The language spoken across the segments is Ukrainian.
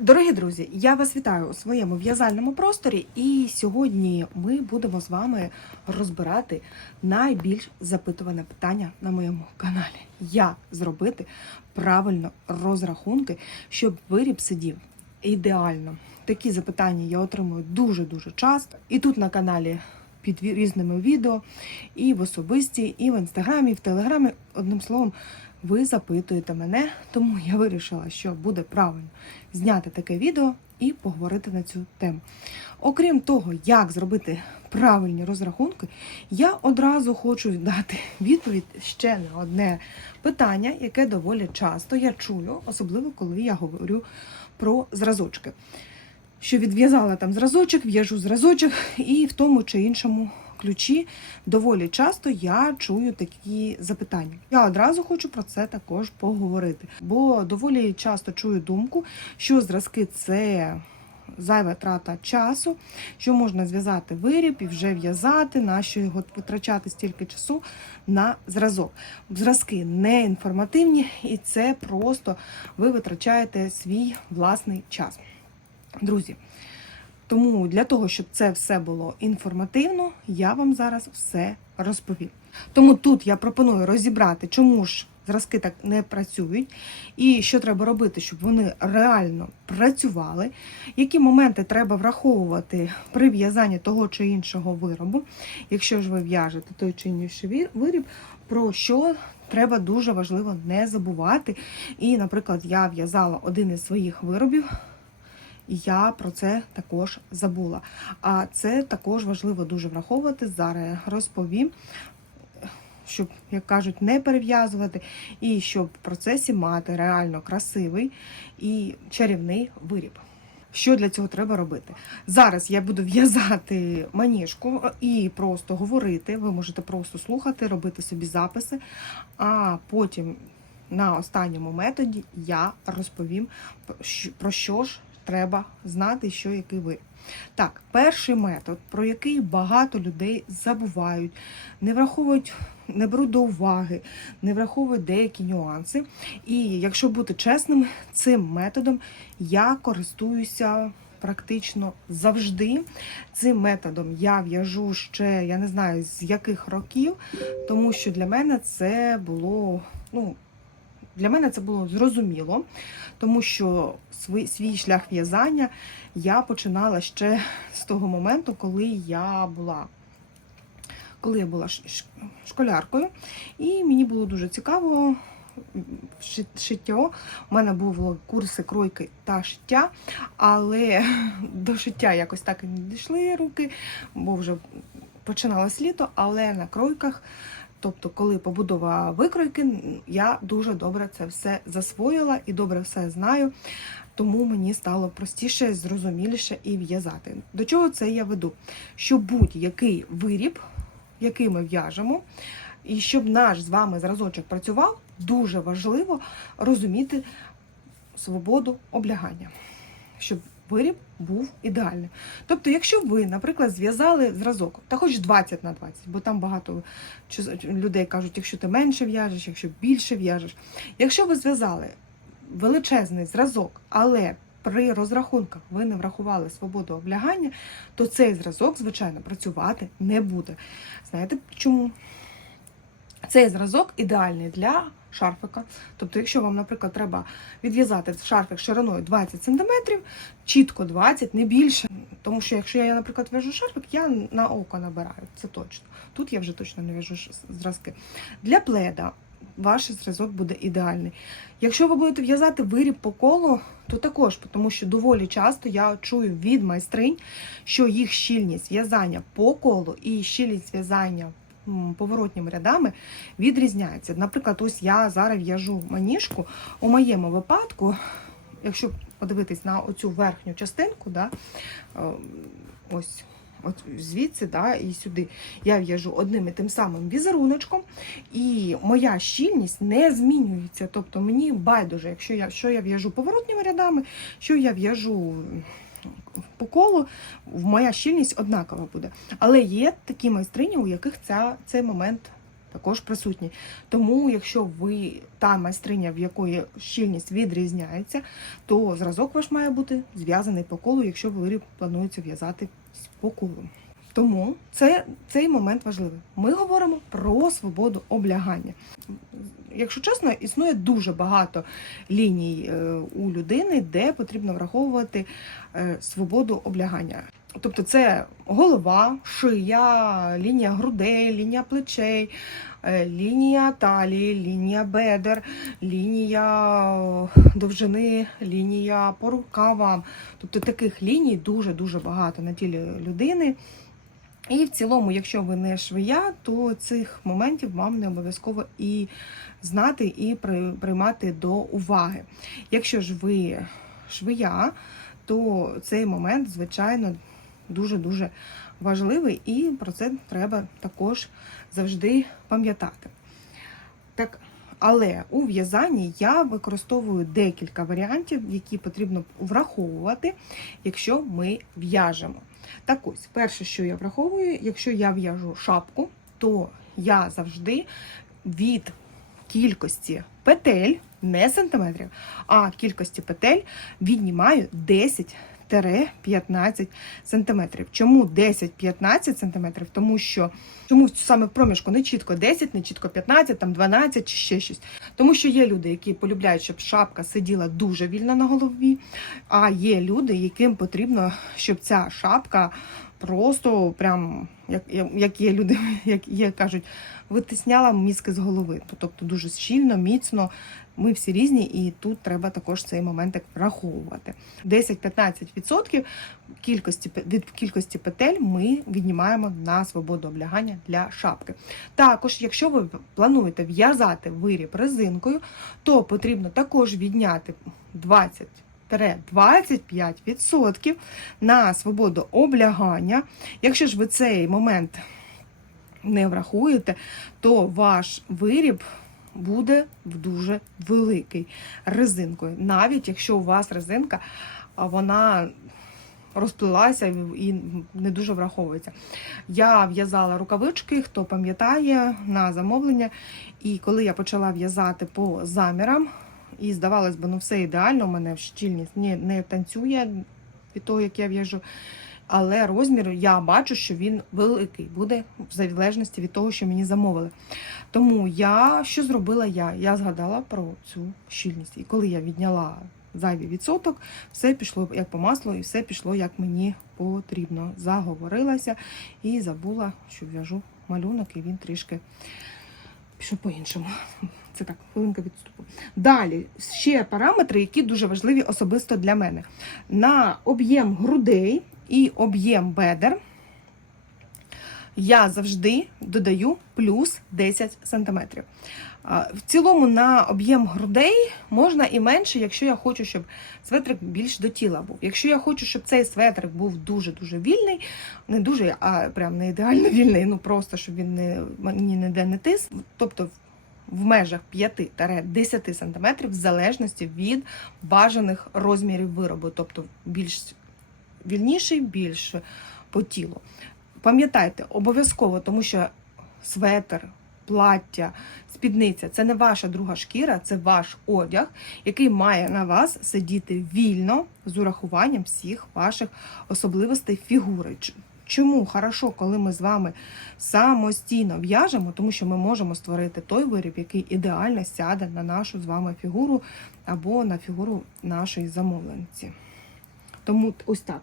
Дорогі друзі, я вас вітаю у своєму в'язальному просторі, і сьогодні ми будемо з вами розбирати найбільш запитуване питання на моєму каналі: як зробити правильно розрахунки, щоб виріб сидів ідеально. Такі запитання я отримую дуже дуже часто. І тут на каналі під різними відео, і в особисті, і в інстаграмі, і в телеграмі. Одним словом, ви запитуєте мене, тому я вирішила, що буде правильно зняти таке відео і поговорити на цю тему. Окрім того, як зробити правильні розрахунки, я одразу хочу дати відповідь ще на одне питання, яке доволі часто я чую, особливо коли я говорю про зразочки. Що відв'язала там зразочок, в'яжу зразочок, і в тому чи іншому ключі доволі часто я чую такі запитання. Я одразу хочу про це також поговорити, бо доволі часто чую думку, що зразки це зайва трата часу, що можна зв'язати виріб і вже в'язати, нащо його витрачати стільки часу на зразок. Зразки не інформативні, і це просто ви витрачаєте свій власний час. Друзі, тому для того, щоб це все було інформативно, я вам зараз все розповім. Тому тут я пропоную розібрати, чому ж зразки так не працюють, і що треба робити, щоб вони реально працювали, які моменти треба враховувати при в'язанні того чи іншого виробу, якщо ж ви в'яжете той чи інший виріб, про що треба дуже важливо не забувати. І, наприклад, я в'язала один із своїх виробів. Я про це також забула. А це також важливо дуже враховувати. Зараз розповім, щоб, як кажуть, не перев'язувати, і щоб в процесі мати реально красивий і чарівний виріб. Що для цього треба робити? Зараз я буду в'язати маніжку і просто говорити. Ви можете просто слухати, робити собі записи, а потім на останньому методі я розповім про що ж треба знати, що який ви. Так, перший метод, про який багато людей забувають, не враховують, не беруть до уваги, не враховують деякі нюанси. І якщо бути чесним, цим методом я користуюся практично завжди. Цим методом я в'яжу ще, я не знаю з яких років, тому що для мене це було, ну, для мене це було зрозуміло, тому що свій, свій шлях в'язання я починала ще з того моменту, коли я була. Коли я була школяркою, і мені було дуже цікаво ши- шиття. У мене були курси кройки та шиття, але до шиття якось так і не дійшли руки, бо вже починалось літо, але на кройках Тобто, коли побудова викройки, я дуже добре це все засвоїла і добре все знаю, тому мені стало простіше, зрозуміліше і в'язати. До чого це я веду? Що будь-який виріб, який ми в'яжемо, і щоб наш з вами зразочок працював, дуже важливо розуміти свободу облягання, щоб виріб був ідеальним. Тобто, якщо ви, наприклад, зв'язали зразок, та хоч 20 на 20, бо там багато людей кажуть, якщо ти менше в'яжеш, якщо більше в'яжеш. Якщо ви зв'язали величезний зразок, але при розрахунках ви не врахували свободу облягання, то цей зразок, звичайно, працювати не буде. Знаєте чому? Цей зразок ідеальний для шарфика. Тобто, якщо вам, наприклад, треба відв'язати шарфик шириною 20 см, чітко 20, не більше. Тому що якщо я, наприклад, в'яжу шарфик, я на око набираю, це точно. Тут я вже точно не в'яжу зразки. Для пледа ваш зразок буде ідеальний. Якщо ви будете в'язати виріб по колу, то також, тому що доволі часто я чую від майстринь, що їх щільність в'язання по колу і щільність в'язання поворотніми рядами відрізняється. Наприклад, ось я зараз в'яжу маніжку. У моєму випадку, якщо подивитись на оцю верхню частинку, да, е, ось. От звідси да, і сюди я в'яжу одним і тим самим візеруночком, і моя щільність не змінюється. Тобто мені байдуже, якщо я що я в'яжу поворотніми рядами, що я в'яжу по колу, моя щільність однакова буде. Але є такі майстрині, у яких ця, цей момент також присутній. Тому, якщо ви та майстриня, в якої щільність відрізняється, то зразок ваш має бути зв'язаний по колу, якщо виріб планується в'язати по колу. Тому це, цей момент важливий. Ми говоримо про свободу облягання. Якщо чесно, існує дуже багато ліній е, у людини, де потрібно враховувати е, свободу облягання. Тобто це голова, шия, лінія грудей, лінія плечей, е, лінія талії, лінія бедер, лінія довжини, лінія по рукавам. Тобто таких ліній дуже-дуже багато на тілі людини. І в цілому, якщо ви не швея, то цих моментів вам не обов'язково і знати, і при- приймати до уваги. Якщо ж ви швея, то цей момент, звичайно, дуже-дуже важливий, і про це треба також завжди пам'ятати. Так, але у в'язанні я використовую декілька варіантів, які потрібно враховувати, якщо ми в'яжемо. Так ось, перше, що я враховую, якщо я в'яжу шапку, то я завжди від кількості петель, не сантиметрів, а кількості петель віднімаю 10-15 см. Чому 10-15 сантиметрів? Тому що чому саме в проміжку не чітко 10, не чітко 15, там 12 чи ще щось. Тому що є люди, які полюбляють, щоб шапка сиділа дуже вільно на голові, а є люди, яким потрібно, щоб ця шапка просто прям, як, як- є люди, як є кажуть, витисняла мізки з голови. Тобто дуже щільно, міцно. Ми всі різні, і тут треба також цей моментик враховувати. 10-15% кількості від кількості петель ми віднімаємо на свободу облягання для шапки. Також, якщо ви плануєте в'язати виріб резинкою, то потрібно також відняти 20 25% на свободу облягання. Якщо ж ви цей момент не врахуєте, то ваш виріб буде дуже великий резинкою. Навіть якщо у вас резинка, вона розплилася і не дуже враховується. Я в'язала рукавички, хто пам'ятає, на замовлення. І коли я почала в'язати по замірам, і здавалось би, ну все ідеально, у мене щільність не, не танцює від того, як я в'яжу. Але розмір я бачу, що він великий буде в залежності від того, що мені замовили. Тому я що зробила я? Я згадала про цю щільність. І коли я відняла зайвий відсоток, все пішло як по маслу, і все пішло як мені потрібно. Заговорилася і забула, що в'яжу малюнок, і він трішки пішов по-іншому. Це так, хвилинка відступу. Далі ще параметри, які дуже важливі особисто для мене. На об'єм грудей і об'єм бедер я завжди додаю плюс 10 см. В цілому на об'єм грудей можна і менше, якщо я хочу, щоб светрик більш до тіла був. Якщо я хочу, щоб цей светрик був дуже-дуже вільний, не дуже, а прям не ідеально вільний, ну просто щоб він не, ніде не тис. Тобто в межах 5-10 см в залежності від бажаних розмірів виробу, тобто більш вільніший, більш по тілу. Пам'ятайте, обов'язково, тому що светр, плаття, спідниця це не ваша друга шкіра, це ваш одяг, який має на вас сидіти вільно з урахуванням всіх ваших особливостей фігури. Чому хорошо, коли ми з вами самостійно в'яжемо, тому що ми можемо створити той виріб, який ідеально сяде на нашу з вами фігуру або на фігуру нашої замовленці. Тому ось так.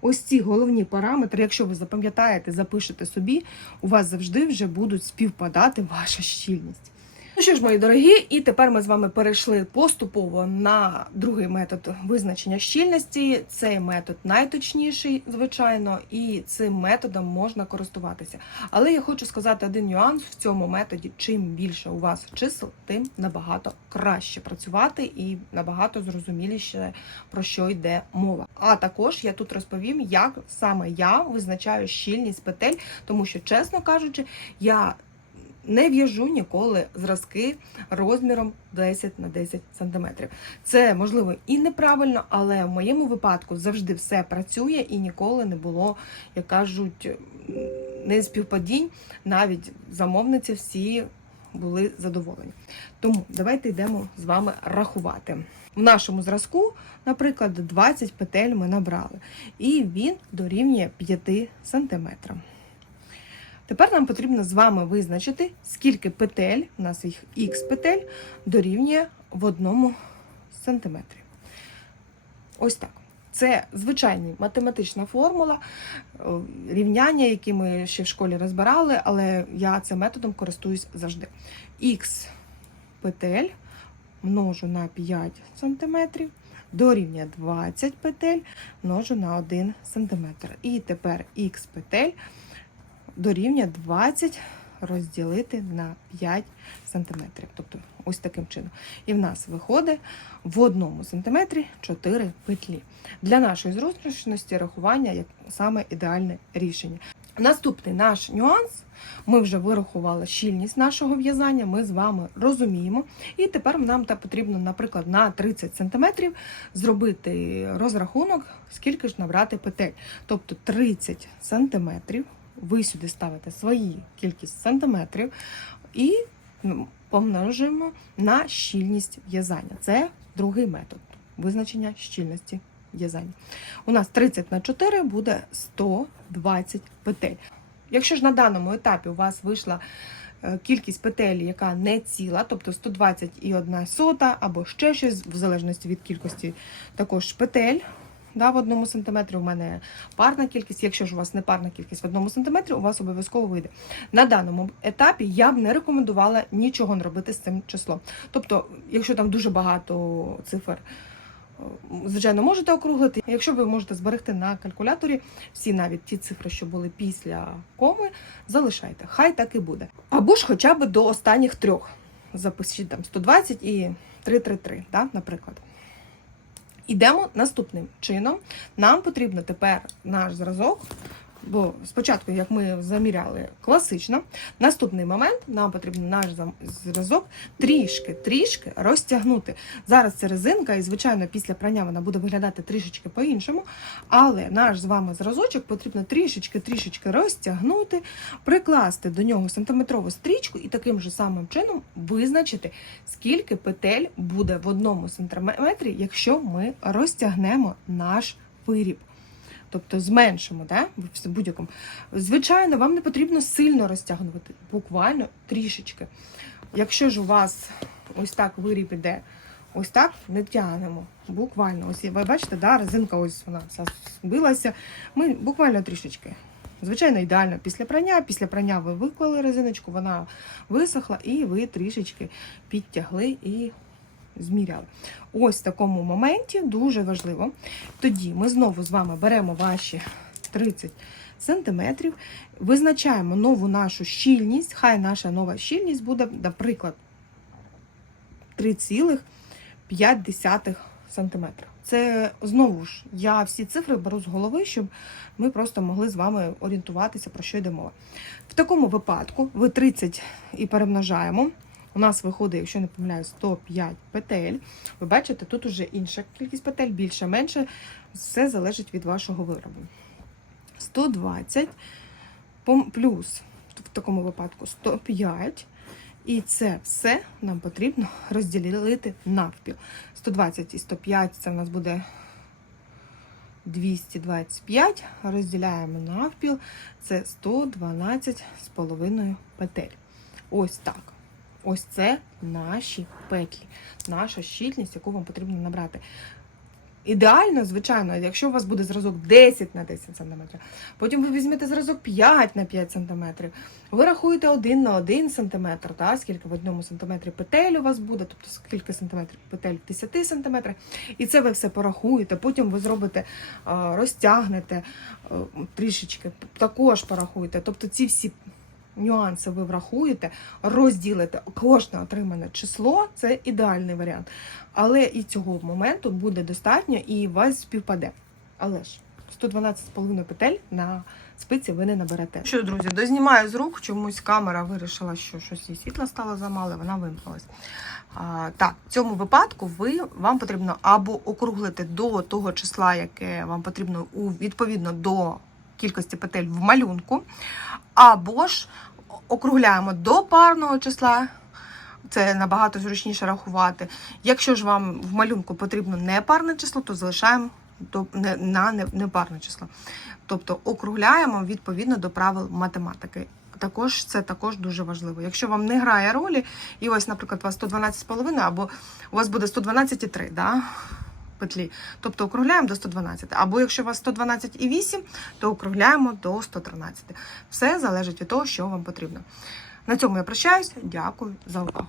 Ось ці головні параметри, якщо ви запам'ятаєте, запишете собі, у вас завжди вже будуть співпадати ваша щільність. Ну що ж, мої дорогі, і тепер ми з вами перейшли поступово на другий метод визначення щільності. Цей метод найточніший, звичайно, і цим методом можна користуватися. Але я хочу сказати один нюанс в цьому методі: чим більше у вас чисел, тим набагато краще працювати і набагато зрозуміліше про що йде мова. А також я тут розповім, як саме я визначаю щільність петель, тому що, чесно кажучи, я не в'яжу ніколи зразки розміром 10 на 10 см. Це можливо і неправильно, але в моєму випадку завжди все працює і ніколи не було, як кажуть, не співпадінь. Навіть замовниці всі були задоволені. Тому давайте йдемо з вами рахувати. В нашому зразку, наприклад, 20 петель ми набрали, і він дорівнює 5 см. Тепер нам потрібно з вами визначити, скільки петель, у нас їх х петель, дорівнює в одному сантиметрі. Ось так. Це звичайна математична формула, е, рівняння, які ми ще в школі розбирали, але я цим методом користуюсь завжди. Х петель множу на 5 см, дорівнює 20 петель множу на 1 см. І тепер х петель дорівнює 20 розділити на 5 см. Тобто ось таким чином. І в нас виходить в одному сантиметрі 4 петлі. Для нашої зручності рахування як саме ідеальне рішення. Наступний наш нюанс. Ми вже вирахували щільність нашого в'язання, ми з вами розуміємо. І тепер нам потрібно, наприклад, на 30 см зробити розрахунок, скільки ж набрати петель. Тобто 30 см ви сюди ставите свої кількість сантиметрів і ну, помножуємо на щільність в'язання. Це другий метод визначення щільності в'язання. У нас 30 на 4 буде 120 петель. Якщо ж на даному етапі у вас вийшла е, кількість петель, яка не ціла, тобто 120 і 1 сота, або ще щось, в залежності від кількості також петель, да, в одному сантиметрі у мене парна кількість. Якщо ж у вас не парна кількість в одному сантиметрі, у вас обов'язково вийде. На даному етапі я б не рекомендувала нічого не робити з цим числом. Тобто, якщо там дуже багато цифр, звичайно, можете округлити. Якщо ви можете зберегти на калькуляторі всі навіть ті цифри, що були після коми, залишайте. Хай так і буде. Або ж хоча б до останніх трьох. Запишіть там 120 і 333, да, наприклад. Ідемо наступним чином. Нам потрібно тепер наш зразок, бо спочатку, як ми заміряли класично, наступний момент нам потрібно наш зразок трішки-трішки розтягнути. Зараз це резинка, і, звичайно, після прання вона буде виглядати трішечки по-іншому. Але наш з вами зразочок потрібно трішечки-трішечки розтягнути, прикласти до нього сантиметрову стрічку і таким же самим чином визначити, скільки петель буде в одному сантиметрі, якщо ми розтягнемо наш виріб. Тобто зменшимо, да? в будь-якому. Звичайно, вам не потрібно сильно розтягнути, буквально трішечки. Якщо ж у вас ось так виріб іде, ось так не тягнемо. Буквально, ось ви бачите, да, резинка ось вона вся збилася. Ми буквально трішечки. Звичайно, ідеально після прання. Після прання ви виклали резиночку, вона висохла, і ви трішечки підтягли і зміряли. Ось в такому моменті дуже важливо. Тоді ми знову з вами беремо ваші 30 см, визначаємо нову нашу щільність. Хай наша нова щільність буде, наприклад, 3,5 см. Це знову ж я всі цифри беру з голови, щоб ми просто могли з вами орієнтуватися, про що йде мова. В такому випадку ви 30 і перемножаємо. У нас виходить, якщо не помиляю, 105 петель. Ви бачите, тут уже інша кількість петель, більше, менше. Все залежить від вашого виробу. 120 плюс в такому випадку 105. І це все нам потрібно розділити навпіл. 120 і 105 це в нас буде 225. Розділяємо навпіл, це 112,5 петель. Ось так. Ось це наші петлі, наша щільність, яку вам потрібно набрати. Ідеально, звичайно, якщо у вас буде зразок 10 на 10 см, потім ви візьмете зразок 5 на 5 см, ви рахуєте 1 на 1 см, та, скільки в одному сантиметрі петель у вас буде, тобто скільки сантиметрів петель в 10 см, і це ви все порахуєте, потім ви зробите, розтягнете трішечки, також порахуєте. Тобто ці всі нюанси ви врахуєте, розділите кожне отримане число це ідеальний варіант. Але і цього моменту буде достатньо і вас співпаде. Але ж 112,5 петель на спиці ви не наберете. Що, друзі, дознімаю з рук, чомусь камера вирішила, що щось їй світла стало замало, вона вимкнулась. А, так, в цьому випадку ви, вам потрібно або округлити до того числа, яке вам потрібно у, відповідно до кількості петель в малюнку, або ж округляємо до парного числа. Це набагато зручніше рахувати. Якщо ж вам в малюнку потрібно не парне число, то залишаємо на непарне число. Тобто округляємо відповідно до правил математики. Також це також дуже важливо. Якщо вам не грає ролі, і ось, наприклад, у вас 112,5 або у вас буде 112,3 да, петлі, тобто округляємо до 112. Або якщо у вас 112,8, то округляємо до 113. Все залежить від того, що вам потрібно. На цьому я прощаюся. Дякую за увагу.